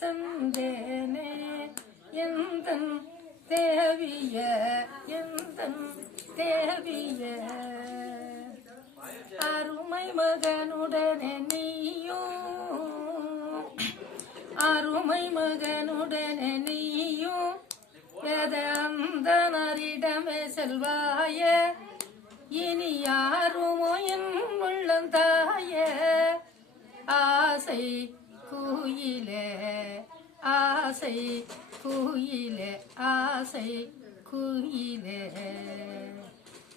சந்தேனே எந்தன் தேவிய எந்தன் தேவிய அருமை மகனுடனே நீயும் அருமை மகனுடனே நீயும் அந்த நரிடமே செல்வாய இனி யாருமோ என் உள்ளந்தாய ஆசை குயிலே ஆசை குயிலே ஆசை குயிலே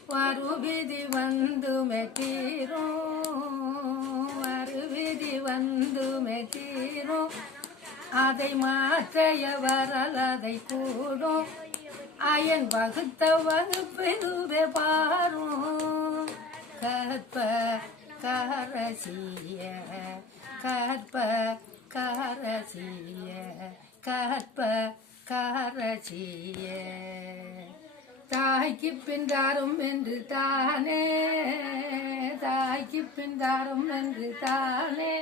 வருவிதி வந்து மெத்தீரும் வருவிதி வந்து மெத்தீரும் அதை மாற்றைய வரல் அதை கூடும் அயன் வகுத்த வகுப்பெதுவே பாரும் கற்ப கரசிய கற்ப கரசிய கற்ப கரசிய தாய்க்கு பின்றாரும் என்று தானே தாய்க்கு பின்றாரும் என்று தானே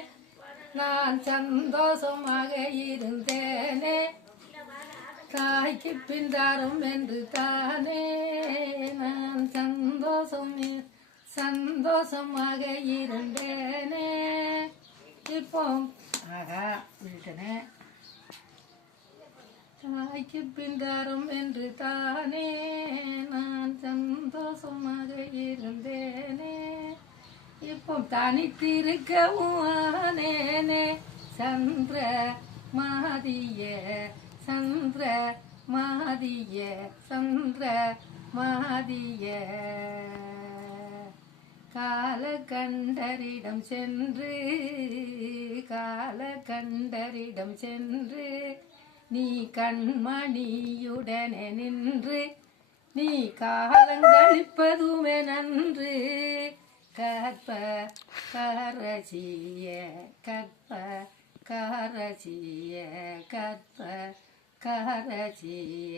நான் சந்தோஷமாக இருந்தேனே தாய்க்கு பின்றாரும் என்று தானே நான் சந்தோஷமாக இருந்தேனே இப்போ ஆகா விட்டனே தாய்க்கு பின்றாரும் என்று தானே நான் சந்தோஷமாக இருந்தேனே இப்போ தனித்திருக்கவும் ஆனேனே சந்திர மாதிய சந்திர மாதிய சந்திர மாதிய கால கண்டரிடம் சென்று கால கண்டரிடம் சென்று நீ கண்மணியுடனே நின்று நீ காலங்களிப்பதுமே நன்று கற்ப கரசிய கற்ப கரசிய கற்ப கரசிய